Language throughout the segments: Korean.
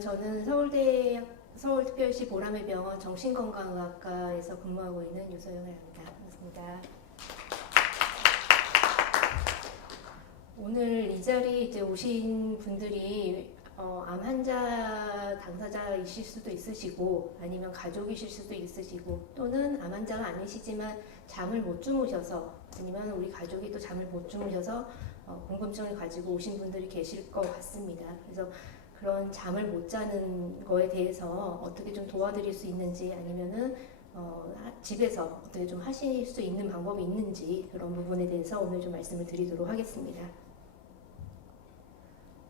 저는 서울특별시 보람의 병원 정신건강의학과에서 근무하고 있는 유서영을 합니다. 반갑습니다. 오늘 이 자리에 이제 오신 분들이 암 환자 당사자이실 수도 있으시고 아니면 가족이실 수도 있으시고 또는 암 환자가 아니시지만 잠을 못 주무셔서 아니면 우리 가족이 또 잠을 못 주무셔서 궁금증을 가지고 오신 분들이 계실 것 같습니다. 그래서 그런 잠을 못 자는 거에 대해서 어떻게 좀 도와드릴 수 있는지 아니면은 집에서 어떻게 좀 하실 수 있는 방법이 있는지 그런 부분에 대해서 오늘 좀 말씀을 드리도록 하겠습니다.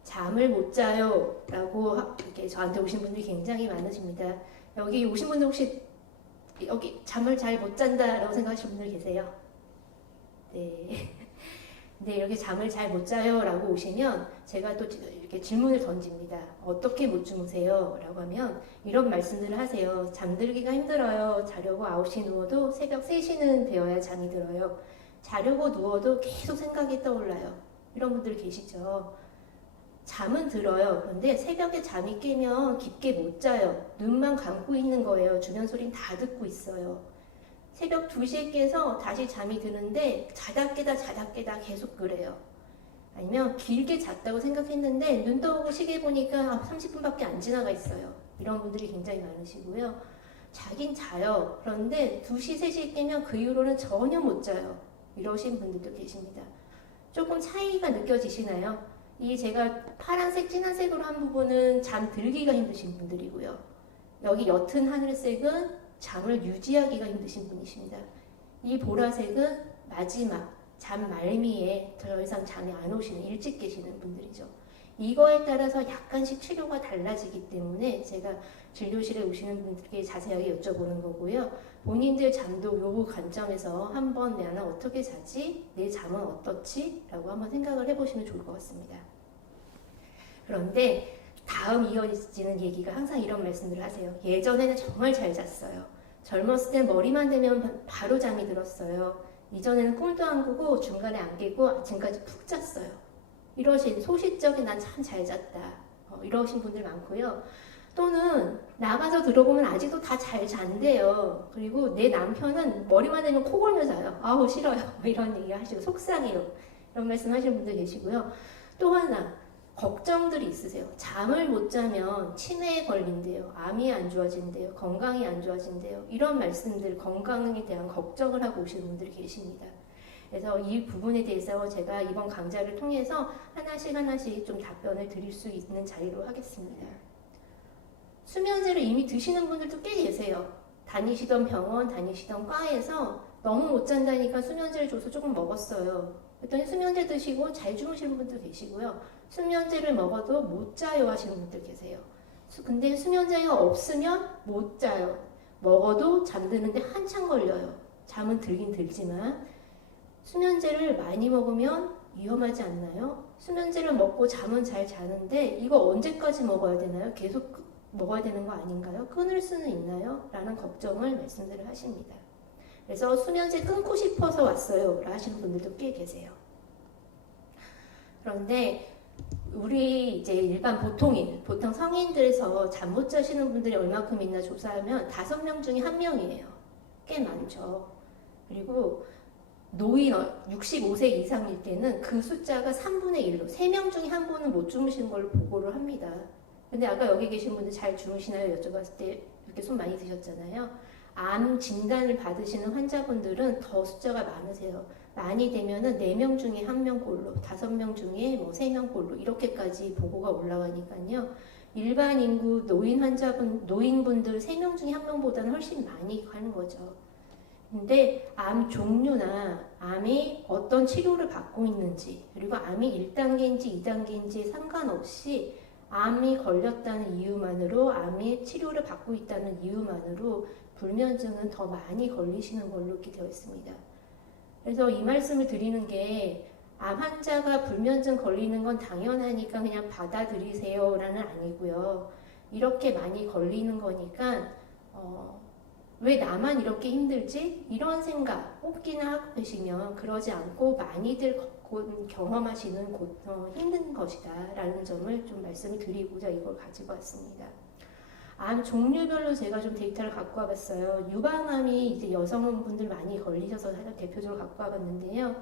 잠을 못 자요 라고 이렇게 저한테 오신 분들이 굉장히 많으십니다. 여기 오신 분들 혹시 여기 잠을 잘 못 잔다 라고 생각하시는 분들 계세요? 네. 근데 이렇게 잠을 잘 못 자요 라고 오시면 제가 또 이렇게 질문을 던집니다. 어떻게 못 주무세요? 라고 하면 이런 말씀들을 하세요. 잠들기가 힘들어요. 자려고 9시 누워도 새벽 3시는 되어야 잠이 들어요. 자려고 누워도 계속 생각이 떠올라요. 이런 분들 계시죠? 잠은 들어요. 그런데 새벽에 잠이 깨면 깊게 못 자요. 눈만 감고 있는 거예요. 주변 소리는 다 듣고 있어요. 새벽 2시에 깨서 다시 잠이 드는데 자다 깨다 계속 그래요. 아니면 길게 잤다고 생각했는데 눈 떠보고 시계 보니까 30분밖에 안 지나가 있어요. 이런 분들이 굉장히 많으시고요. 자긴 자요. 그런데 2시, 3시에 깨면 그 이후로는 전혀 못 자요. 이러신 분들도 계십니다. 조금 차이가 느껴지시나요? 이 제가 파란색, 진한색으로 한 부분은 잠들기가 힘드신 분들이고요. 여기 옅은 하늘색은 잠을 유지하기가 힘드신 분이십니다. 이 보라색은 마지막 잠 말미에 더 이상 잠이 안 오시는 일찍 깨시는 분들이죠. 이거에 따라서 약간씩 치료가 달라지기 때문에 제가 진료실에 오시는 분들께 자세하게 여쭤보는 거고요. 본인들 잠도 요 관점에서 한번 나는 어떻게 자지? 내 잠은 어떻지? 라고 한번 생각을 해보시면 좋을 것 같습니다. 그런데 다음 이어지는 얘기가 항상 이런 말씀들을 하세요. 예전에는 정말 잘 잤어요. 젊었을 땐 머리만 대면 바로 잠이 들었어요. 이전에는 꿈도 안 꾸고 중간에 안 깨고 아침까지 푹 잤어요. 이러신 소시적인 난 참 잘 잤다. 이러신 분들 많고요. 또는 나가서 들어보면 아직도 다 잘 잔대요. 그리고 내 남편은 머리만 대면 코 골며 자요. 아우 싫어요. 이런 얘기 하시고 속상해요. 이런 말씀 하시는 분들 계시고요. 또 하나 걱정들이 있으세요. 잠을 못 자면 치매에 걸린대요. 암이 안 좋아진대요. 건강이 안 좋아진대요. 이런 말씀들, 건강에 대한 걱정을 하고 오시는 분들이 계십니다. 그래서 이 부분에 대해서 제가 이번 강좌를 통해서 하나씩 좀 답변을 드릴 수 있는 자리로 하겠습니다. 수면제를 이미 드시는 분들도 꽤 계세요. 다니시던 병원, 다니시던 과에서 너무 못 잔다니까 수면제를 줘서 조금 먹었어요. 그랬더니 수면제 드시고 잘 주무시는 분들 계시고요. 수면제를 먹어도 못 자요 하시는 분들 계세요. 근데 수면제가 없으면 못 자요. 먹어도 잠드는데 한참 걸려요. 잠은 들긴 들지만 수면제를 많이 먹으면 위험하지 않나요? 수면제를 먹고 잠은 잘 자는데 이거 언제까지 먹어야 되나요? 계속 먹어야 되는 거 아닌가요? 끊을 수는 있나요? 라는 걱정을 말씀들을 하십니다. 그래서 수면제 끊고 싶어서 왔어요 하시는 분들도 꽤 계세요. 그런데 우리 이제 일반 보통 성인들에서 잠 못 자시는 분들이 얼마큼 있나 조사하면 5명 중에 1명이에요. 꽤 많죠. 그리고 노인 65세 이상일 때는 그 숫자가 3분의 1로 3명 중에 1분은 못 주무시는 걸로 보고를 합니다. 근데 아까 여기 계신 분들 잘 주무시나요? 여쭤봤을 때 이렇게 손 많이 드셨잖아요. 암 진단을 받으시는 환자분들은 더 숫자가 많으세요. 많이 되면은 4명 중에 1명 꼴로, 5명 중에 3명 꼴로 이렇게까지 보고가 올라가니까요. 일반 인구 노인분들 3명 중에 1명보다는 훨씬 많이 가는 거죠. 근데 암 종류나 암이 어떤 치료를 받고 있는지 그리고 암이 1단계인지 2단계인지 상관없이 암이 걸렸다는 이유만으로 암의 치료를 받고 있다는 이유만으로 불면증은 더 많이 걸리시는 걸로 이렇게 되어 있습니다. 그래서 이 말씀을 드리는 게 암 환자가 불면증 걸리는 건 당연하니까 그냥 받아들이세요 라는 아니고요. 이렇게 많이 걸리는 거니까 왜 나만 이렇게 힘들지? 이런 생각 혹기나 하고 계시면 그러지 않고 많이들 곧 경험하시는 힘든 것이다 라는 점을 좀 말씀을 드리고자 이걸 가지고 왔습니다. 암 종류별로 제가 좀 데이터를 갖고 와봤어요. 유방암이 이제 여성분들 많이 걸리셔서 대표적으로 갖고 와봤는데요.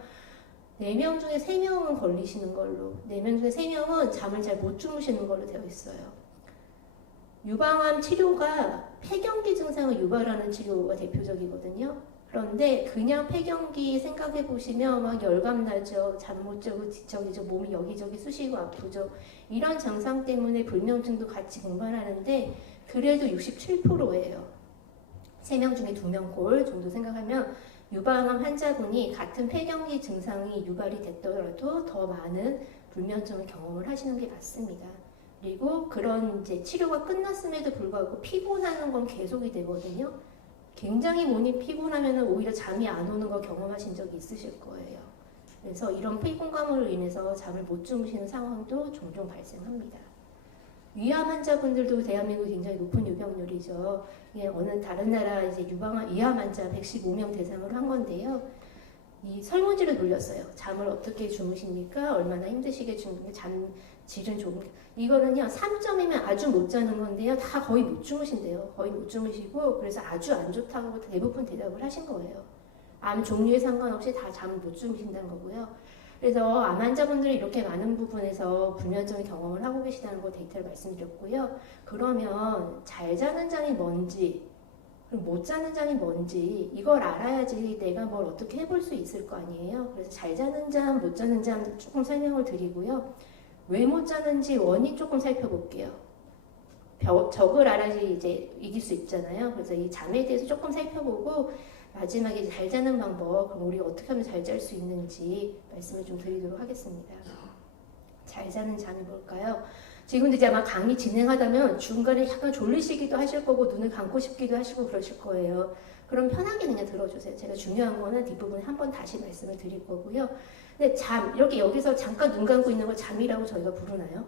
4명 중에 3명은 걸리시는 걸로, 4명 중에 3명은 잠을 잘 못 주무시는 걸로 되어 있어요. 유방암 치료가 폐경기 증상을 유발하는 치료가 대표적이거든요. 그런데 그냥 폐경기 생각해 보시면 막 열감 나죠. 잠 못 자고 뒤척이죠. 몸이 여기저기 쑤시고 아프죠. 이런 증상 때문에 불면증도 같이 동반하는데 그래도 67%예요. 3명 중에 2명 꼴 정도 생각하면 유방암 환자분이 같은 폐경기 증상이 유발이 됐더라도 더 많은 불면증을 경험을 하시는 게 맞습니다. 그리고 그런 이제 치료가 끝났음에도 불구하고 피곤하는 건 계속이 되거든요. 굉장히 몸이 피곤하면 오히려 잠이 안 오는 거 경험하신 적이 있으실 거예요. 그래서 이런 피곤감으로 인해서 잠을 못 주무시는 상황도 종종 발생합니다. 위암 환자분들도 대한민국 굉장히 높은 유병률이죠. 이게 어느 다른 나라 이제 위암 환자 115명 대상으로 한 건데요. 이 설문지를 돌렸어요. 잠을 어떻게 주무십니까? 얼마나 힘드시게 주무십니까? 잠 질은 좋은가? 이거는요 3점이면 아주 못 자는 건데요. 다 거의 못 주무신대요. 거의 못 주무시고 그래서 아주 안 좋다고 대부분 대답을 하신 거예요. 암 종류에 상관없이 다 잠을 못 주무신다는 거고요. 그래서 암 환자분들이 이렇게 많은 부분에서 불면증을 경험을 하고 계시다는 거 데이터를 말씀드렸고요. 그러면 잘 자는 잠이 뭔지 못 자는 잠이 뭔지 이걸 알아야지 내가 뭘 어떻게 해볼 수 있을 거 아니에요. 그래서 잘 자는 잠, 못 자는 잠 조금 설명을 드리고요. 왜 못 자는지 원인 조금 살펴볼게요. 적을 알아야지 이제 이길 수 있잖아요. 그래서 이 잠에 대해서 조금 살펴보고 마지막에 잘 자는 방법, 그럼 우리 어떻게 하면 잘 잘 수 있는지 말씀을 좀 드리도록 하겠습니다. 잘 자는 잠이 뭘까요? 지금도 이제 아마 강의 진행하다면 중간에 약간 졸리시기도 하실 거고 눈을 감고 싶기도 하시고 그러실 거예요. 그럼 편하게 그냥 들어주세요. 제가 중요한 거는 뒷부분에 한번 다시 말씀을 드릴 거고요. 근데 잠, 이렇게 여기서 잠깐 눈 감고 있는 걸 잠이라고 저희가 부르나요?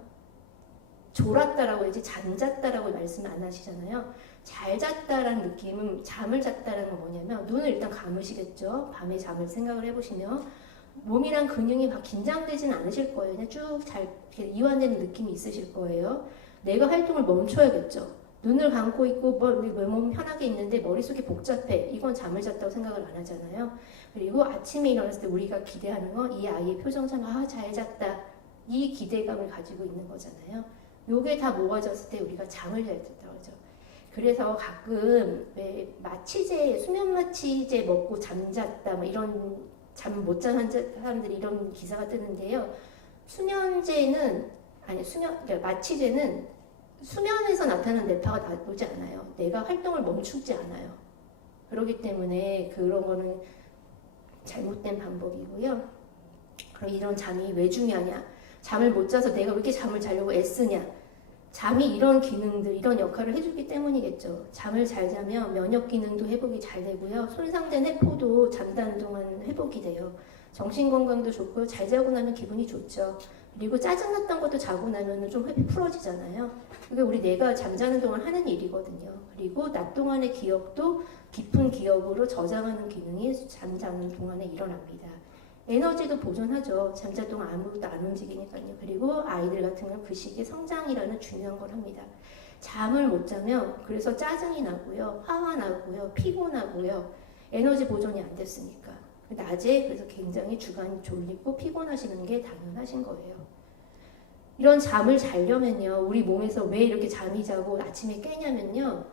졸았다라고 해야지 잠잤다라고 말씀 안 하시잖아요. 잘 잤다라는 느낌은 잠을 잤다라는 건 뭐냐면 눈을 일단 감으시겠죠. 밤에 잠을 생각을 해보시면 몸이랑 근육이 막 긴장되진 않으실 거예요. 그냥 쭉 잘 이완되는 느낌이 있으실 거예요. 내가 활동을 멈춰야겠죠. 눈을 감고 있고 몸 편하게 있는데 머릿속이 복잡해. 이건 잠을 잤다고 생각을 안 하잖아요. 그리고 아침에 일어났을 때 우리가 기대하는 건 이 아이의 표정상 잘 잤다. 이 기대감을 가지고 있는 거잖아요. 요게 다 모아졌을 때 우리가 잠을 잘 잤다고 하죠. 그래서 가끔 왜 마취제, 수면 마취제 먹고 잠잤다 뭐 이런 잠 못 자는 사람들이 이런 기사가 뜨는데요. 그러니까 마취제는 수면에서 나타나는 뇌파가 나오지 않아요. 내가 활동을 멈추지 않아요. 그렇기 때문에 그런 거는 잘못된 방법이고요. 그럼 이런 잠이 왜 중요하냐? 잠을 못 자서 내가 왜 이렇게 잠을 자려고 애쓰냐? 잠이 이런 기능들, 이런 역할을 해주기 때문이겠죠. 잠을 잘 자면 면역 기능도 회복이 잘 되고요. 손상된 세포도 잠자는 동안 회복이 돼요. 정신 건강도 좋고요. 잘 자고 나면 기분이 좋죠. 그리고 짜증났던 것도 자고 나면 좀 회피 풀어지잖아요. 그게 우리 뇌가 잠자는 동안 하는 일이거든요. 그리고 낮 동안의 기억도 깊은 기억으로 저장하는 기능이 잠자는 동안에 일어납니다. 에너지도 보존하죠. 잠잘 동안 아무것도 안 움직이니까요. 그리고 아이들 같은 경우는 그 시기에 성장이라는 중요한 걸 합니다. 잠을 못 자면 그래서 짜증이 나고요. 화가 나고요. 피곤하고요. 에너지 보존이 안 됐으니까. 낮에 그래서 굉장히 주간이 졸리고 피곤하시는 게 당연하신 거예요. 이런 잠을 자려면요. 우리 몸에서 왜 이렇게 잠이 자고 아침에 깨냐면요.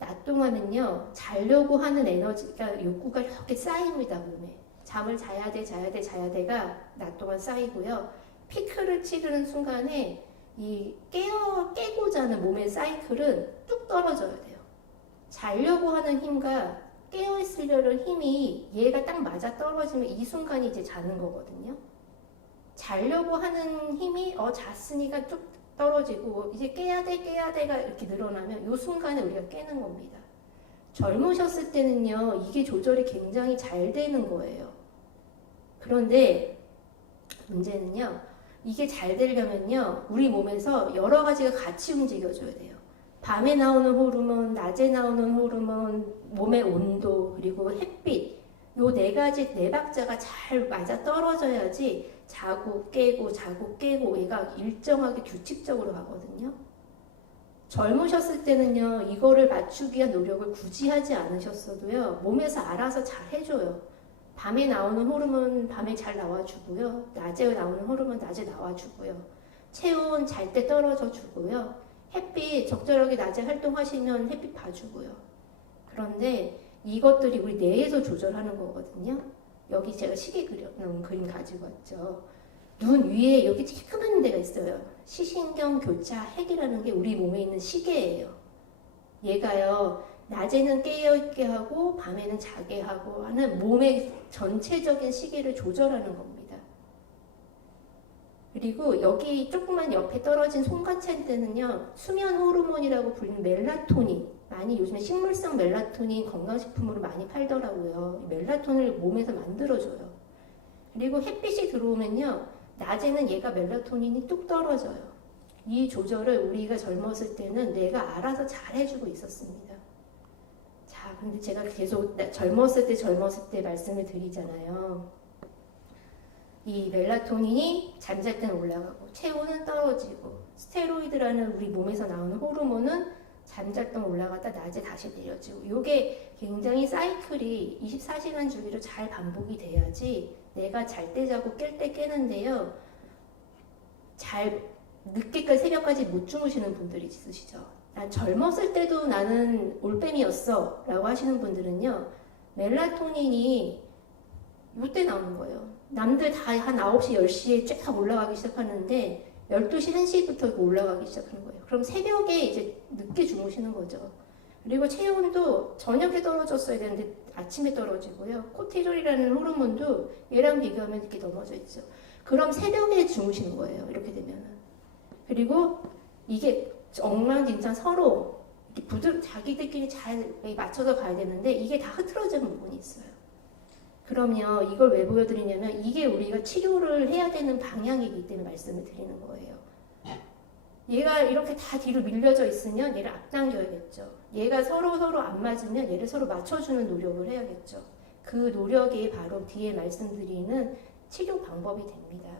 낮 동안은요. 자려고 하는 에너지가 욕구가 이렇게 쌓입니다. 몸에. 잠을 자야 돼가 낮 동안 쌓이고요. 피크를 치르는 순간에 이 깨고 자는 몸의 사이클은 뚝 떨어져야 돼요. 자려고 하는 힘과 깨어 있으려는 힘이 얘가 딱 맞아 떨어지면 이 순간이 이제 자는 거거든요. 자려고 하는 힘이 잤으니까 뚝 떨어지고 이제 깨야 돼가 이렇게 늘어나면 이 순간에 우리가 깨는 겁니다. 젊으셨을 때는요, 이게 조절이 굉장히 잘 되는 거예요. 그런데 문제는요, 이게 잘 되려면요, 우리 몸에서 여러 가지가 같이 움직여줘야 돼요. 밤에 나오는 호르몬, 낮에 나오는 호르몬, 몸의 온도, 그리고 햇빛, 요 네 가지 네 박자가 잘 맞아 떨어져야지 자고 깨고 얘가 일정하게 규칙적으로 가거든요. 젊으셨을 때는요, 이거를 맞추기 위한 노력을 굳이 하지 않으셨어도요, 몸에서 알아서 잘 해줘요. 밤에 나오는 호르몬 밤에 잘 나와주고요, 낮에 나오는 호르몬 낮에 나와주고요, 체온 잘 때 떨어져 주고요, 햇빛 적절하게 낮에 활동하시면 햇빛 봐주고요. 그런데 이것들이 우리 뇌에서 조절하는 거거든요. 여기 제가 시계 그려놓은 그림 가지고 왔죠. 눈 위에 여기 쬐끄만 데가 있어요. 시신경 교차 핵이라는 게 우리 몸에 있는 시계예요. 얘가요, 낮에는 깨어있게 하고 밤에는 자게 하고 하는 몸의 전체적인 시계를 조절하는 겁니다. 그리고 여기 조금만 옆에 떨어진 손가락대는요, 수면 호르몬이라고 불리는 멜라토닌, 많이 요즘에 식물성 멜라토닌 건강식품으로 많이 팔더라고요. 멜라토닌을 몸에서 만들어줘요. 그리고 햇빛이 들어오면요, 낮에는 얘가 멜라토닌이 뚝 떨어져요. 이 조절을 우리가 젊었을 때는 뇌가 알아서 잘 해주고 있었습니다. 자, 근데 제가 계속 젊었을 때 말씀을 드리잖아요. 이 멜라토닌이 잠잘 때는 올라가고 체온은 떨어지고 스테로이드라는 우리 몸에서 나오는 호르몬은 잠잘 때 올라갔다 낮에 다시 내려지고, 이게 굉장히 사이클이 24시간 주기로 잘 반복이 돼야지 내가 잘 때 자고 깰 때 깨는데요, 잘 늦게까지 새벽까지 못 주무시는 분들이 있으시죠. 난 젊었을 때도 나는 올빼미였어 라고 하시는 분들은요, 멜라토닌이 이때 나오는 거예요. 남들 다 한 9시, 10시에 쫙 올라가기 시작하는데 12시, 1시부터 올라가기 시작하는 거예요. 그럼 새벽에 이제 늦게 주무시는 거죠. 그리고 체온도 저녁에 떨어졌어야 되는데 아침에 떨어지고요. 코티졸이라는 호르몬도 얘랑 비교하면 이렇게 넘어져 있죠. 그럼 새벽에 주무시는 거예요. 이렇게 되면은. 그리고 이게 엉망진창 서로 자기들끼리 잘 맞춰서 가야 되는데 이게 다 흐트러지는 부분이 있어요. 그러면 이걸 왜 보여드리냐면 이게 우리가 치료를 해야 되는 방향이기 때문에 말씀을 드리는 거예요. 얘가 이렇게 다 뒤로 밀려져 있으면 얘를 앞당겨야겠죠. 얘가 서로 안 맞으면 얘를 서로 맞춰주는 노력을 해야겠죠. 그 노력이 바로 뒤에 말씀드리는 치료 방법이 됩니다.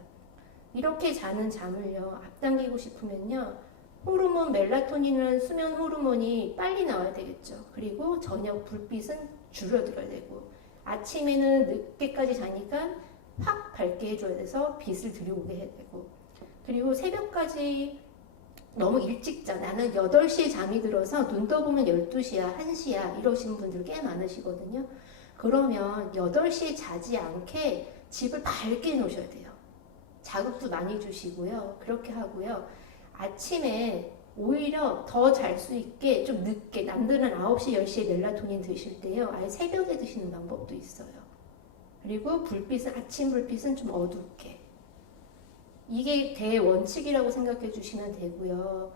이렇게 자는 잠을요, 앞당기고 싶으면요, 호르몬 멜라토닌이라는 수면 호르몬이 빨리 나와야 되겠죠. 그리고 저녁 불빛은 줄여들어야 되고, 아침에는 늦게까지 자니까 확 밝게 해줘야 돼서 빛을 들여오게 해야 되고, 그리고 새벽까지 너무 일찍 자. 나는 8시에 잠이 들어서 눈 떠보면 12시야, 1시야 이러시는 분들 꽤 많으시거든요. 그러면 8시에 자지 않게 집을 밝게 놓으셔야 돼요. 자극도 많이 주시고요. 그렇게 하고요. 아침에 오히려 더 잘 수 있게 좀 늦게, 남들은 9시, 10시에 멜라토닌 드실 때요, 아예 새벽에 드시는 방법도 있어요. 그리고 불빛은, 아침 불빛은 좀 어둡게. 이게 대원칙이라고 생각해 주시면 되고요.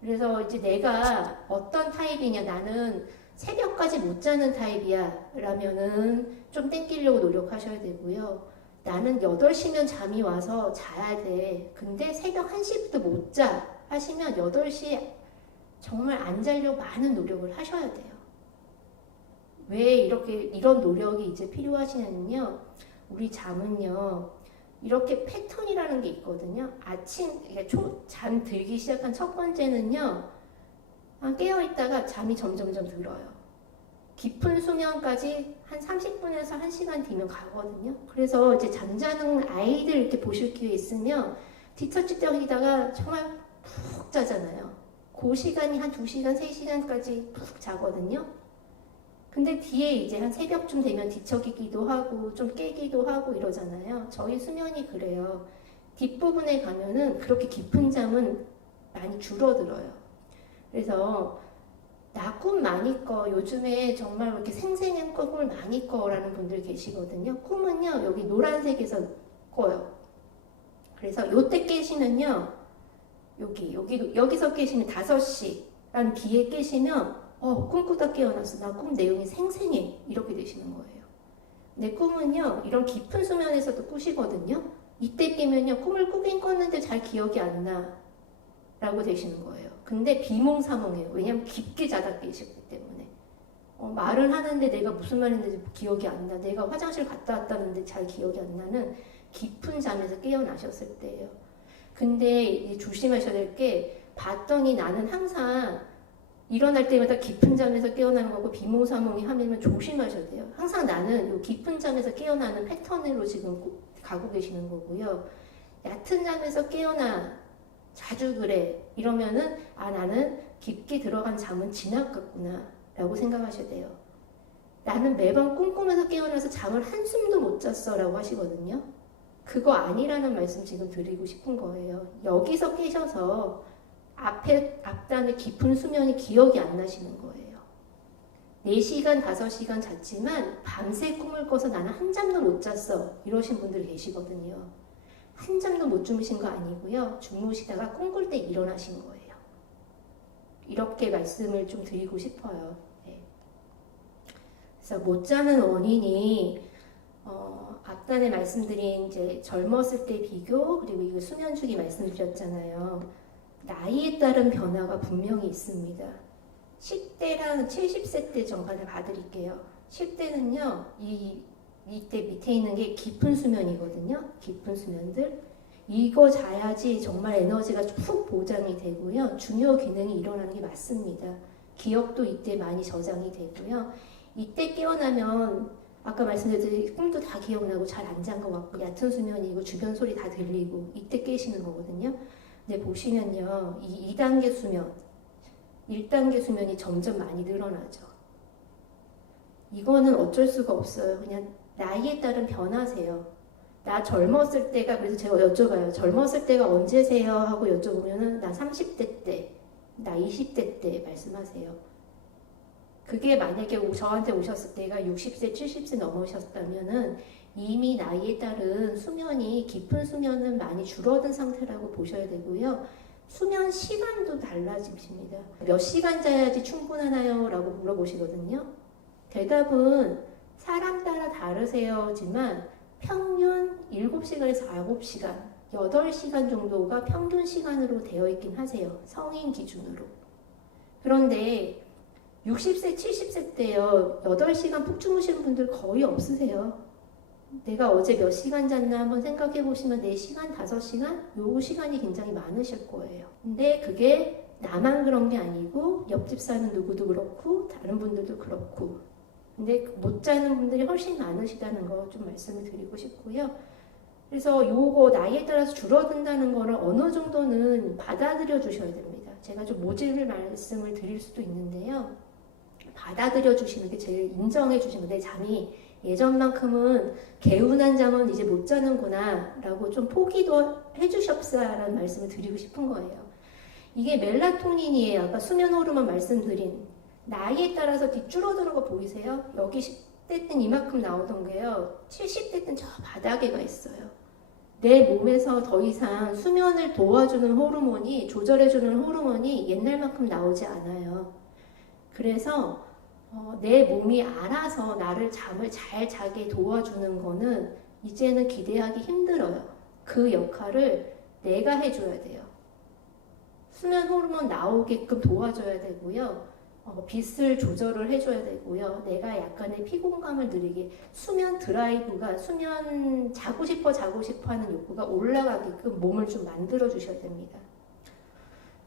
그래서 이제 내가 어떤 타입이냐, 나는 새벽까지 못 자는 타입이야 라면은 좀 땡기려고 노력하셔야 되고요. 나는 8시면 잠이 와서 자야 돼. 근데 새벽 1시부터 못 자 하시면 8시에 정말 안 자려고 많은 노력을 하셔야 돼요. 왜 이런 노력이 이제 필요하시냐면요, 우리 잠은요, 이렇게 패턴이라는 게 있거든요. 아침, 잠 들기 시작한 첫 번째는요, 깨어있다가 잠이 점점 들어요. 깊은 수면까지 한 30분에서 1시간 뒤면 가거든요. 그래서 이제 잠자는 아이들 이렇게 보실 기회 있으면 뒤척뒤척이다가 정말 푹 자잖아요. 그 시간이 한 2시간, 3시간까지 푹 자거든요. 근데 뒤에 이제 한 새벽쯤 되면 뒤척이기도 하고 좀 깨기도 하고 이러잖아요. 저희 수면이 그래요. 뒷부분에 가면은 그렇게 깊은 잠은 많이 줄어들어요. 그래서 나 꿈 많이 꿔. 요즘에 정말 이렇게 생생한 꿈을 많이 꿔라는 분들 계시거든요. 꿈은요, 여기 노란색에서 꿔요. 그래서 요때 깨시면요, 여기서 깨시면 5시 한 뒤에 깨시면 꿈꾸다 깨어났어. 나 꿈 내용이 생생해. 이렇게 되시는 거예요. 내 꿈은요, 이런 깊은 수면에서도 꾸시거든요. 이때 깨면요, 꿈을 꾸긴 꿨는데 잘 기억이 안 나. 라고 되시는 거예요. 근데 비몽사몽해요. 왜냐면 깊게 자다 깨시기 때문에. 말을 하는데 내가 무슨 말 했는지 기억이 안 나. 내가 화장실 갔다 왔다는데 잘 기억이 안 나는 깊은 잠에서 깨어나셨을 때예요. 근데 조심하셔야 될 게 봤더니 나는 항상 일어날 때마다 깊은 잠에서 깨어나는 거고 비몽사몽이 하면 조심하셔야 돼요. 항상 나는 이 깊은 잠에서 깨어나는 패턴으로 지금 가고 계시는 거고요. 얕은 잠에서 깨어나 자주 그래 이러면은 나는 깊게 들어간 잠은 지나갔구나 라고 생각하셔야 돼요. 나는 매번 꿈꾸면서 깨어나서 잠을 한숨도 못 잤어 라고 하시거든요. 그거 아니라는 말씀 지금 드리고 싶은 거예요. 여기서 깨셔서 앞단의 깊은 수면이 기억이 안 나시는 거예요. 4시간, 5시간 잤지만 밤새 꿈을 꿔서 나는 한 잠도 못 잤어 이러신 분들 계시거든요. 한 잠도 못 주무신 거 아니고요. 주무시다가 꿈꿀 때 일어나신 거예요. 이렇게 말씀을 좀 드리고 싶어요. 네. 그래서 못 자는 원인이 앞단에 말씀드린 이제 젊었을 때 비교 그리고 이거 수면 주기 말씀드렸잖아요. 나이에 따른 변화가 분명히 있습니다. 10대랑 70세 때 정관을 봐드릴게요. 10대는요, 이때 밑에 있는 게 깊은 수면이거든요. 깊은 수면들. 이거 자야지 정말 에너지가 푹 보장이 되고요. 중요 기능이 일어나는 게 맞습니다. 기억도 이때 많이 저장이 되고요. 이때 깨어나면 아까 말씀드린 꿈도 다 기억나고 잘 안 잔 것 같고 얕은 수면이고 주변 소리 다 들리고 이때 깨시는 거거든요. 근데 보시면요. 이 2단계 수면, 1단계 수면이 점점 많이 늘어나죠. 이거는 어쩔 수가 없어요. 그냥 나이에 따른 변화세요. 나 젊었을 때가 그래서 제가 여쭤봐요. 젊었을 때가 언제세요? 하고 여쭤보면은 나 30대 때, 나 20대 때 말씀하세요. 그게 만약에 저한테 오셨을 때가 60세, 70세 넘으셨다면은 이미 나이에 따른 수면이 깊은 수면은 많이 줄어든 상태라고 보셔야 되고요. 수면 시간도 달라집니다. 몇 시간 자야지 충분하나요? 라고 물어보시거든요. 대답은 사람 따라 다르세요지만 평균 7시간에서 9시간, 8시간 정도가 평균 시간으로 되어 있긴 하세요. 성인 기준으로. 그런데 60세, 70세 때요. 8시간 푹 주무시는 분들 거의 없으세요. 내가 어제 몇 시간 잤나 한번 생각해 보시면 4시간, 5시간? 요 시간이 굉장히 많으실 거예요. 근데 그게 나만 그런 게 아니고 옆집 사는 누구도 그렇고 다른 분들도 그렇고 근데 못 자는 분들이 훨씬 많으시다는 거 좀 말씀을 드리고 싶고요. 그래서 요거 나이에 따라서 줄어든다는 거를 어느 정도는 받아들여 주셔야 됩니다. 제가 좀 모질을 말씀을 드릴 수도 있는데요. 받아들여 주시는 게 제일 인정해 주시는 내 잠이 예전만큼은 개운한 잠은 이제 못 자는구나 라고 좀 포기도 해주십사라는 말씀을 드리고 싶은 거예요. 이게 멜라토닌이에요. 아까 수면 호르몬 말씀드린 나이에 따라서 줄어드는 거 보이세요? 여기 10대 땐 이만큼 나오던 게요. 70대 땐 저 바닥에 가 있어요. 내 몸에서 더 이상 수면을 도와주는 호르몬이 조절해주는 호르몬이 옛날만큼 나오지 않아요. 그래서 내 몸이 알아서 나를 잠을 잘 자게 도와주는 거는 이제는 기대하기 힘들어요. 그 역할을 내가 해줘야 돼요. 수면 호르몬 나오게끔 도와줘야 되고요. 빛을 조절을 해줘야 되고요. 내가 약간의 피곤감을 느리게 수면 드라이브가 수면 자고 싶어 하는 욕구가 올라가게끔 몸을 좀 만들어 주셔야 됩니다.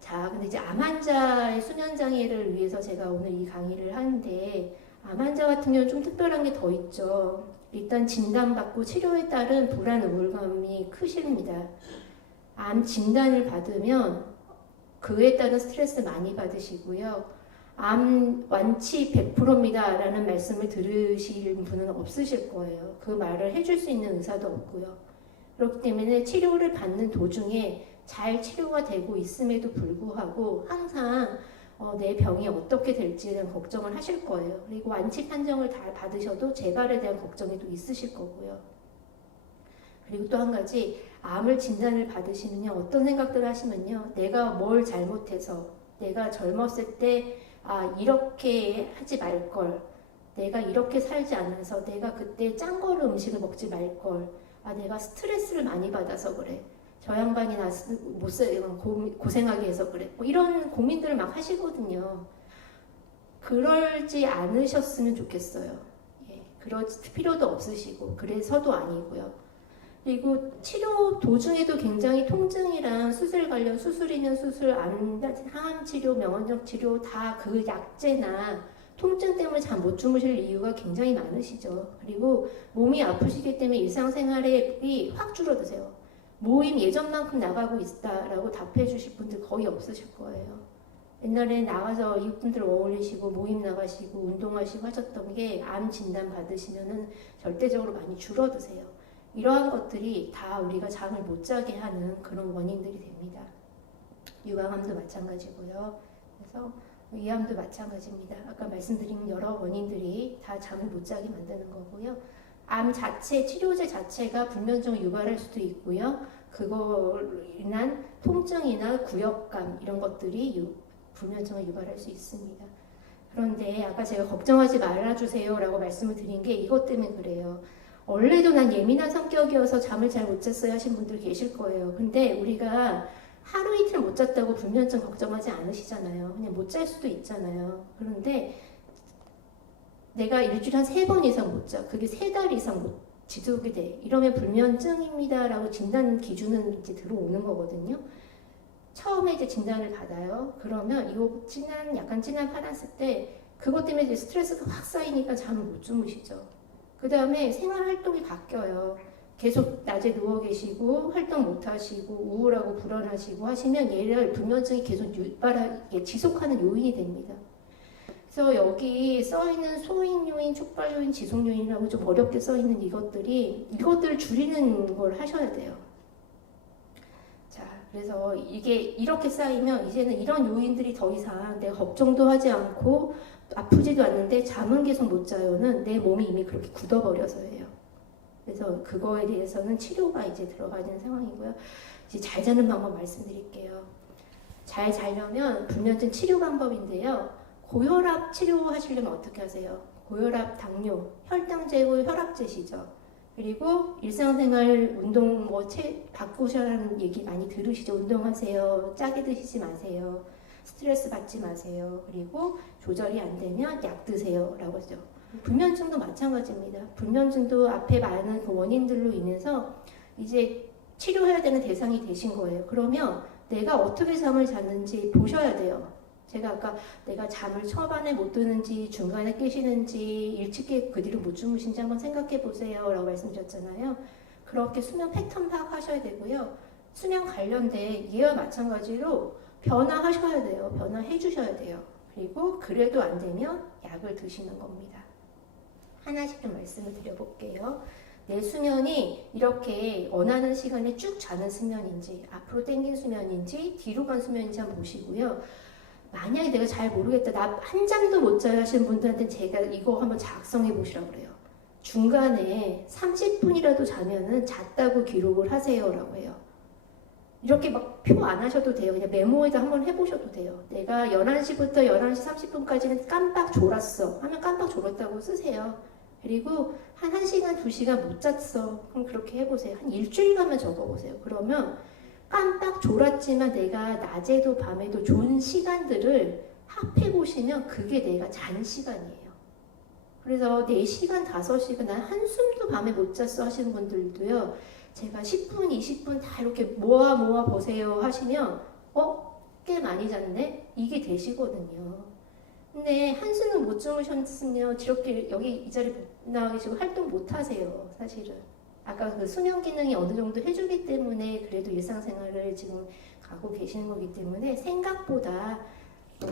자, 근데 이제 암 환자의 수면 장애를 위해서 제가 오늘 이 강의를 하는데 암 환자 같은 경우는 좀 특별한 게 더 있죠. 일단 진단받고 치료에 따른 불안 우울감이 크십니다. 암 진단을 받으면 그에 따른 스트레스 많이 받으시고요. 암 완치 100%입니다 라는 말씀을 들으실 분은 없으실 거예요. 그 말을 해줄 수 있는 의사도 없고요. 그렇기 때문에 치료를 받는 도중에 잘 치료가 되고 있음에도 불구하고 항상 내 병이 어떻게 될지에 대한 걱정을 하실 거예요. 그리고 완치 판정을 다 받으셔도 재발에 대한 걱정이 또 있으실 거고요. 그리고 또 한 가지 암을 진단을 받으시면요. 어떤 생각들을 하시면요. 내가 뭘 잘못해서 내가 젊었을 때 이렇게 하지 말걸 내가 이렇게 살지 않아서 내가 그때 짠 거를 음식을 먹지 말걸 내가 스트레스를 많이 받아서 그래 저 양반이 나 고생하게 해서 그래 뭐 이런 고민들을 막 하시거든요. 그러지 않으셨으면 좋겠어요. 예, 그럴 필요도 없으시고 그래서도 아니고요. 그리고 치료 도중에도 굉장히 통증이랑 수술 관련 수술이면 수술, 항암 치료, 명원적 치료 다 그 약제나 통증 때문에 잠 못 주무실 이유가 굉장히 많으시죠. 그리고 몸이 아프시기 때문에 일상생활이 확 줄어드세요. 모임 예전만큼 나가고 있다라고 답해 주실 분들 거의 없으실 거예요. 옛날에 나가서 이웃분들 어울리시고 모임 나가시고 운동하시고 하셨던 게 암 진단 받으시면은 절대적으로 많이 줄어드세요. 이러한 것들이 다 우리가 잠을 못 자게 하는 그런 원인들이 됩니다. 유방암도 마찬가지고요. 그래서 위암도 마찬가지입니다. 아까 말씀드린 여러 원인들이 다 잠을 못 자게 만드는 거고요. 암 자체, 치료제 자체가 불면증을 유발할 수도 있고요. 그걸로 인한 통증이나 구역감 이런 것들이 불면증을 유발할 수 있습니다. 그런데 아까 제가 걱정하지 말아주세요 라고 말씀을 드린 게 이것 때문에 그래요. 원래도 난 예민한 성격이어서 잠을 잘 못 잤어요 하신 분들 계실 거예요. 근데 우리가 하루 이틀 못 잤다고 불면증 걱정하지 않으시잖아요. 그냥 못 잘 수도 있잖아요. 그런데 내가 일주일에 한 3번 이상 못 자. 그게 3달 이상 못 지속이 돼. 이러면 불면증입니다 라고 진단 기준은 이제 들어오는 거거든요. 처음에 이제 진단을 받아요. 그러면 이거 약간 진한 파란색 때 그것 때문에 이제 스트레스가 확 쌓이니까 잠을 못 주무시죠. 그 다음에 생활 활동이 바뀌어요. 계속 낮에 누워 계시고 활동 못 하시고 우울하고 불안하시고 하시면 얘를 불면증이 계속 지속하는 요인이 됩니다. 그래서 여기 써있는 소인 요인, 촉발 요인, 지속 요인이라고 좀 어렵게 써있는 이것들을 줄이는 걸 하셔야 돼요. 자, 그래서 이게 이렇게 쌓이면 이제는 이런 요인들이 더 이상 내가 걱정도 하지 않고 아프지도 않는데 잠은 계속 못 자요는 내 몸이 이미 그렇게 굳어버려서예요. 그래서 그거에 대해서는 치료가 이제 들어가는 상황이고요. 이제 잘 자는 방법 말씀드릴게요. 잘 자려면 불면증 치료 방법인데요. 고혈압 치료하시려면 어떻게 하세요? 고혈압, 당뇨, 혈당 제고, 혈압제시죠. 그리고 일상생활 운동 바꾸셔라는 얘기 많이 들으시죠. 운동하세요. 짜게 드시지 마세요. 스트레스 받지 마세요. 그리고 조절이 안 되면 약 드세요. 라고 하죠. 불면증도 마찬가지입니다. 불면증도 앞에 많은 그 원인들로 인해서 이제 치료해야 되는 대상이 되신 거예요. 그러면 내가 어떻게 잠을 잤는지 보셔야 돼요. 제가 아까 내가 잠을 초반에 못 드는지 중간에 깨시는지 일찍 깨 그 뒤로 못 주무신지 한번 생각해 보세요 라고 말씀드렸잖아요. 그렇게 수면 패턴 파악하셔야 되고요. 수면 관련된 이와 마찬가지로 변화하셔야 돼요. 변화해 주셔야 돼요. 그리고 그래도 안 되면 약을 드시는 겁니다. 하나씩 좀 말씀을 드려볼게요. 내 수면이 이렇게 원하는 시간에 쭉 자는 수면인지 앞으로 당긴 수면인지 뒤로 간 수면인지 한번 보시고요. 만약에 내가 잘 모르겠다, 나 한 잠도 못 자요 하시는 분들한테 제가 이거 한번 작성해 보시라고 그래요. 중간에 30분이라도 자면은 잤다고 기록을 하세요 라고 해요. 이렇게 막 표 안 하셔도 돼요. 그냥 메모에다 한번 해보셔도 돼요. 내가 11시부터 11시 30분까지는 깜빡 졸았어 하면 깜빡 졸았다고 쓰세요. 그리고 한 1시간, 2시간 못 잤어. 그럼 그렇게 해보세요. 한 일주일간만 적어보세요. 그러면 깜빡 졸았지만 내가 낮에도 밤에도 좋은 시간들을 합해보시면 그게 내가 잔 시간이에요. 그래서 4시간, 5시간, 난 한숨도 밤에 못 잤어 하시는 분들도요. 제가 10분, 20분 다 이렇게 모아 보세요 하시면 꽤 많이 잤네? 이게 되시거든요. 근데 한숨은 못 주무셨으면 이렇게 여기 이 자리에 나와 계시고 활동 못 하세요. 사실은. 아까 그 수면 기능이 어느 정도 해주기 때문에 그래도 일상생활을 지금 가고 계시는 거기 때문에 생각보다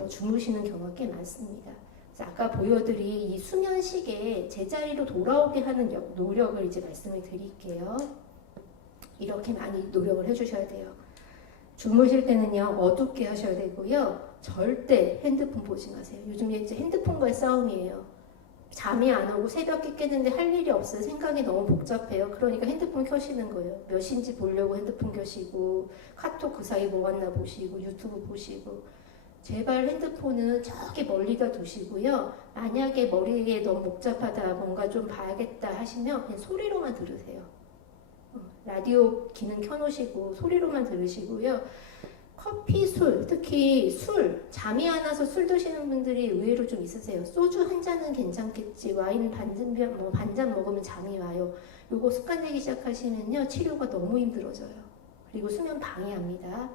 주무시는 경우가 꽤 많습니다. 그래서 아까 보여드린 이 수면 시계에 제자리로 돌아오게 하는 노력을 이제 말씀을 드릴게요. 이렇게 많이 노력을 해주셔야 돼요. 주무실 때는요 어둡게 하셔야 되고요. 절대 핸드폰 보지 마세요. 요즘에 이제 핸드폰과의 싸움이에요. 잠이 안 오고 새벽에 깼는데 할 일이 없어요. 생각이 너무 복잡해요. 그러니까 핸드폰 켜시는 거예요. 몇 시인지 보려고 핸드폰 켜시고 카톡 그 사이 뭐 왔나 보시고 유튜브 보시고 제발 핸드폰은 저기 멀리다 두시고요. 만약에 머리에 너무 복잡하다 뭔가 좀 봐야겠다 하시면 그냥 소리로만 들으세요. 라디오 기능 켜놓으시고 소리로만 들으시고요. 커피, 술, 특히 술, 잠이 안 와서 술 드시는 분들이 의외로 좀 있으세요. 소주 한 잔은 괜찮겠지, 와인 반잔 먹으면 잠이 와요. 요거 습관되기 시작하시면요, 치료가 너무 힘들어져요. 그리고 수면 방해합니다.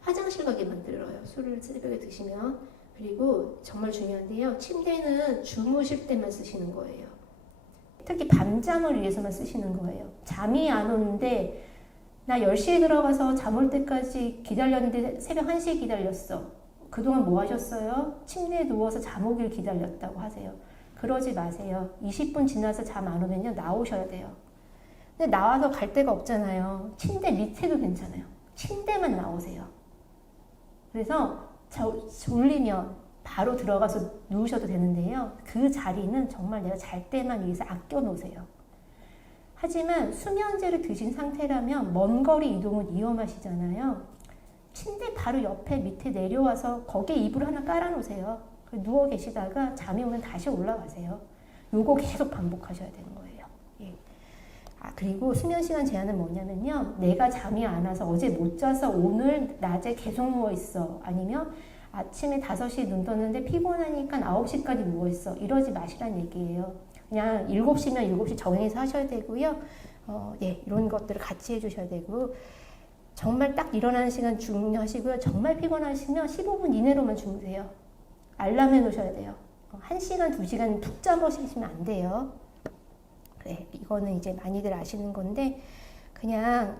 화장실 가게 만들어요. 술을 새벽에 드시면. 그리고 정말 중요한데요, 침대는 주무실 때만 쓰시는 거예요. 특히 밤잠을 위해서만 쓰시는 거예요. 잠이 안 오는데 나 10시에 들어가서 잠 올 때까지 기다렸는데 새벽 1시에 기다렸어. 그동안 뭐 하셨어요? 침대에 누워서 잠 오길 기다렸다고 하세요. 그러지 마세요. 20분 지나서 잠 안 오면요, 나오셔야 돼요. 근데 나와서 갈 데가 없잖아요. 침대 밑에도 괜찮아요. 침대만 나오세요. 그래서 졸리면 바로 들어가서 누우셔도 되는데요. 그 자리는 정말 내가 잘 때만 위해서 아껴 놓으세요. 하지만 수면제를 드신 상태라면 먼 거리 이동은 위험하시잖아요. 침대 바로 옆에 밑에 내려와서 거기에 이불 하나 깔아 놓으세요. 누워 계시다가 잠이 오면 다시 올라가세요. 요거 계속 반복하셔야 되는 거예요. 예. 그리고 수면 시간 제한은 뭐냐면요, 내가 잠이 안 와서 어제 못 자서 오늘 낮에 계속 누워 있어, 아니면 아침에 5시에 눈 떴는데 피곤하니까 9시까지 누워 있어, 이러지 마시란 얘기예요. 그냥 7시면 7시 정해서 하셔야 되고요. 예, 이런 것들을 같이 해주셔야 되고, 정말 딱 일어나는 시간 중요하시고요. 정말 피곤하시면 15분 이내로만 주무세요. 알람 해놓으셔야 돼요. 1시간, 2시간 푹 자버리시면 안 돼요. 그래, 이거는 이제 많이들 아시는 건데, 그냥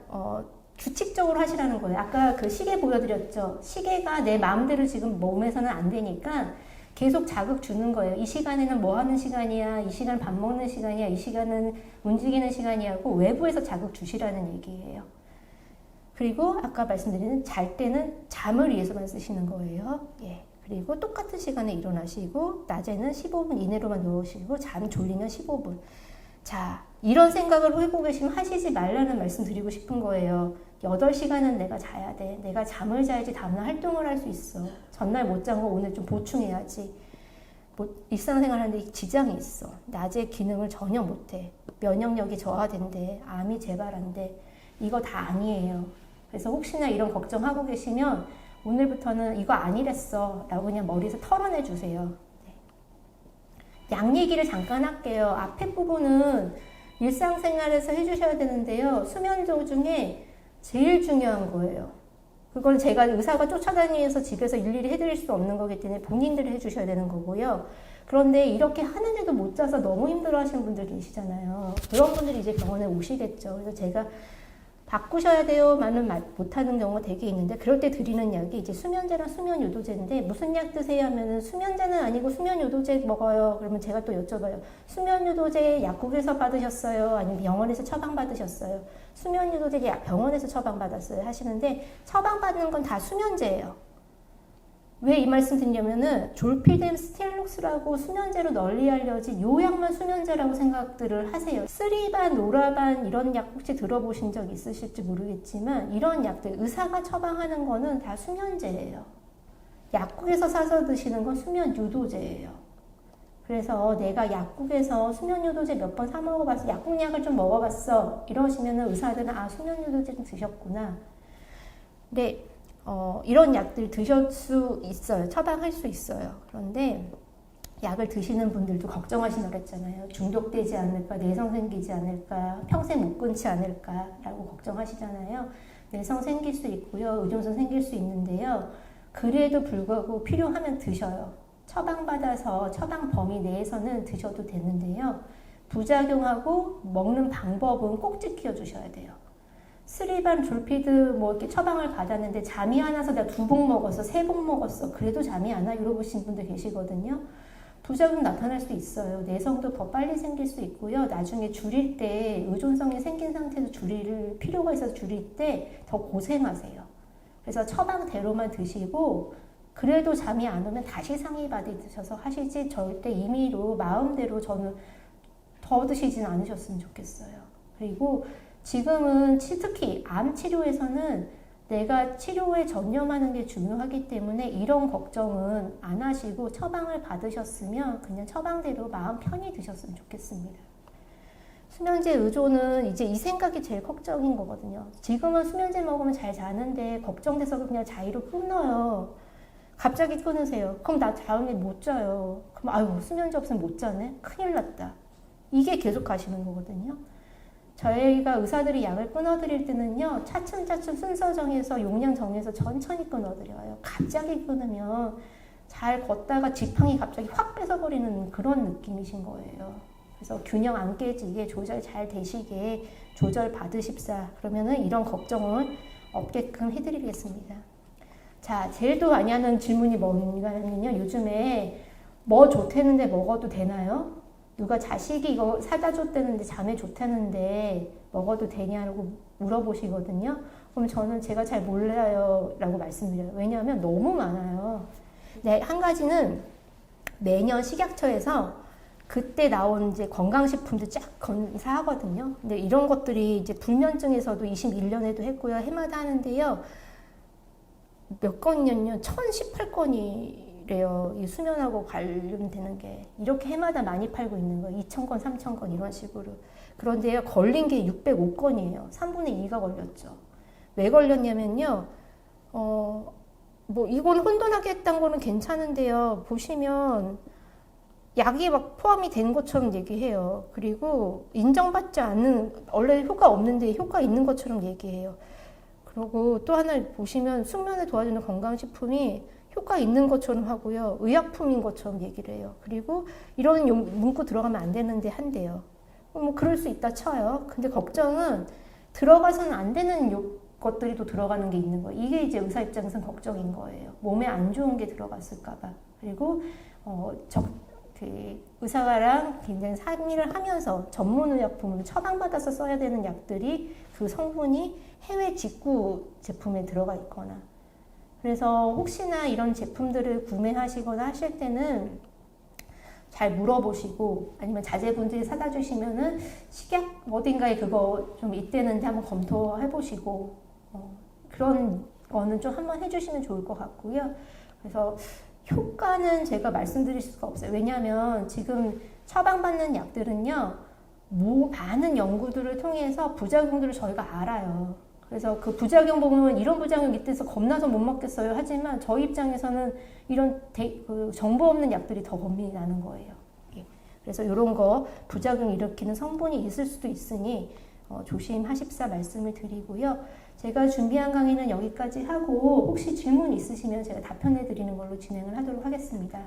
규칙적으로 하시라는 거예요. 아까 그 시계 보여드렸죠. 시계가 내 마음대로 지금 몸에서는 안 되니까 계속 자극 주는 거예요. 이 시간에는 뭐 하는 시간이야, 이 시간 밥 먹는 시간이야, 이 시간은 움직이는 시간이야 하고 외부에서 자극 주시라는 얘기예요. 그리고 아까 말씀드린 잘 때는 잠을 위해서만 쓰시는 거예요. 예. 그리고 똑같은 시간에 일어나시고 낮에는 15분 이내로만 누우시고 잠 졸리면 15분. 자, 이런 생각을 하고 계시면 하시지 말라는 말씀 드리고 싶은 거예요. 8시간은 내가 자야 돼. 내가 잠을 자야지 다음날 활동을 할 수 있어. 전날 못 잔 거 오늘 좀 보충해야지. 일상생활 하는데 지장이 있어. 낮에 기능을 전혀 못해. 면역력이 저하된대. 암이 재발한대. 이거 다 아니에요. 그래서 혹시나 이런 걱정하고 계시면 오늘부터는 이거 아니랬어 라고 그냥 머리에서 털어내 주세요. 약 얘기를 잠깐 할게요. 앞에 부분은 일상생활에서 해주셔야 되는데요. 수면 도중에 제일 중요한 거예요. 그건 제가 의사가 쫓아다니면서 집에서 일일이 해드릴 수 없는 거기 때문에 본인들이 해주셔야 되는 거고요. 그런데 이렇게 하는데도 못 자서 너무 힘들어 하시는 분들 계시잖아요. 그런 분들이 이제 병원에 오시겠죠. 그래서 제가 바꾸셔야 돼요 만은 못하는 경우가 되게 있는데, 그럴 때 드리는 약이 이제 수면제랑 수면요도제인데, 무슨 약 드세요 하면은 수면제는 아니고 수면요도제 먹어요. 그러면 제가 또 여쭤봐요. 수면요도제 약국에서 받으셨어요? 아니면 병원에서 처방받으셨어요? 수면요도제 병원에서 처방받았어요 하시는데, 처방받는 건 다 수면제예요. 왜 이 말씀 드리냐면은 졸피뎀 스틸록스라고 수면제로 널리 알려진 요 약만 수면제라고 생각들을 하세요. 쓰리반, 노라반 이런 약 혹시 들어보신 적 있으실지 모르겠지만, 이런 약들 의사가 처방하는 거는 다 수면제예요. 약국에서 사서 드시는 건 수면 유도제예요. 그래서 내가 약국에서 수면 유도제 몇 번 사 먹어봤어, 약국약을 좀 먹어봤어 이러시면은 의사들은 수면 유도제 좀 드셨구나. 근데 이런 약들 드실 수 있어요. 처방할 수 있어요. 그런데 약을 드시는 분들도 걱정하신다고 했잖아요. 중독되지 않을까, 내성 생기지 않을까, 평생 못 끊지 않을까 라고 걱정하시잖아요. 내성 생길 수 있고요. 의존성 생길 수 있는데요. 그래도 불구하고 필요하면 드셔요. 처방받아서 처방 범위 내에서는 드셔도 되는데요. 부작용하고 먹는 방법은 꼭 지켜주셔야 돼요. 스리반, 졸피드 뭐 이렇게 처방을 받았는데 잠이 안 와서 내가 2봉 먹었어, 3봉 먹었어, 그래도 잠이 안 와, 이러보신 분들 계시거든요. 부작용 나타날 수 있어요. 내성도 더 빨리 생길 수 있고요. 나중에 줄일 때 의존성이 생긴 상태에서 줄일 필요가 있어서 줄일 때 더 고생하세요. 그래서 처방대로만 드시고, 그래도 잠이 안 오면 다시 상의 받으셔서 하시지, 절대 임의로 마음대로 저는 더 드시진 않으셨으면 좋겠어요. 그리고 지금은 특히 암 치료에서는 내가 치료에 전념하는 게 중요하기 때문에 이런 걱정은 안 하시고 처방을 받으셨으면 그냥 처방대로 마음 편히 드셨으면 좋겠습니다. 수면제 의존은 이제 이 생각이 제일 걱정인 거거든요. 지금은 수면제 먹으면 잘 자는데 걱정돼서 그냥 자위로 끊어요. 갑자기 끊으세요. 그럼 나 다음에 못 자요. 그럼 아유 수면제 없으면 못 자네. 큰일 났다. 이게 계속 가시는 거거든요. 저희가 의사들이 약을 끊어드릴 때는요, 차츰차츰 순서 정해서 용량 정해서 천천히 끊어드려요. 갑자기 끊으면 잘 걷다가 지팡이 갑자기 확 뺏어버리는 그런 느낌이신 거예요. 그래서 균형 안 깨지게 조절 잘 되시게 조절 받으십사. 그러면은 이런 걱정을 없게끔 해드리겠습니다. 자, 제일 또 많이 하는 질문이 뭐냐면요, 요즘에 뭐 좋다는데 먹어도 되나요? 누가 자식이 이거 사다 줬다는데 잠에 좋다는데 먹어도 되냐고 물어보시거든요. 그럼 저는 제가 잘 몰라요 라고 말씀드려요. 왜냐하면 너무 많아요. 네, 한 가지는 매년 식약처에서 그때 나온 이제 건강식품도 쫙 검사하거든요. 근데 이런 것들이 이제 불면증에서도 21년에도 했고요. 해마다 하는데요. 몇 건이냐면 1018건이래요. 이 수면하고 관련되는 게. 이렇게 해마다 많이 팔고 있는 거예요. 2000건, 3000건 이런 식으로. 그런데요. 걸린 게 605건이에요. 3분의 2가 걸렸죠. 왜 걸렸냐면요. 뭐 이건 혼돈하게 했던 거는 괜찮은데요. 보시면 약이 막 포함이 된 것처럼 얘기해요. 그리고 인정받지 않는, 원래 효과 없는데 효과 있는 것처럼 얘기해요. 그리고 또 하나 보시면 숙면을 도와주는 건강식품이 효과 있는 것처럼 하고요. 의약품인 것처럼 얘기를 해요. 그리고 이런 문구 들어가면 안 되는데 한대요. 뭐 그럴 수 있다 쳐요. 근데 걱정은 들어가서는 안 되는 것들이 또 들어가는 게 있는 거예요. 이게 이제 의사 입장에서는 걱정인 거예요. 몸에 안 좋은 게 들어갔을까 봐. 그리고 의사가랑 굉장히 상의를 하면서 전문의약품을 처방받아서 써야 되는 약들이 그 성분이 해외 직구 제품에 들어가 있거나, 그래서 혹시나 이런 제품들을 구매하시거나 하실 때는 잘 물어보시고, 아니면 자제분들이 사다 주시면은 식약 어딘가에 그거 좀 있대는데 한번 검토해 보시고, 그런 거는 좀 한번 해주시면 좋을 것 같고요. 그래서 효과는 제가 말씀드릴 수가 없어요. 왜냐하면 지금 처방받는 약들은요, 많은 연구들을 통해서 부작용들을 저희가 알아요. 그래서 그 부작용 보면 이런 부작용 있대서 겁나서 못 먹겠어요. 하지만 저희 입장에서는 이런 정보 없는 약들이 더 겁이 나는 거예요. 그래서 이런 거 부작용 일으키는 성분이 있을 수도 있으니 조심하십사 말씀을 드리고요. 제가 준비한 강의는 여기까지 하고 혹시 질문 있으시면 제가 답변해 드리는 걸로 진행을 하도록 하겠습니다.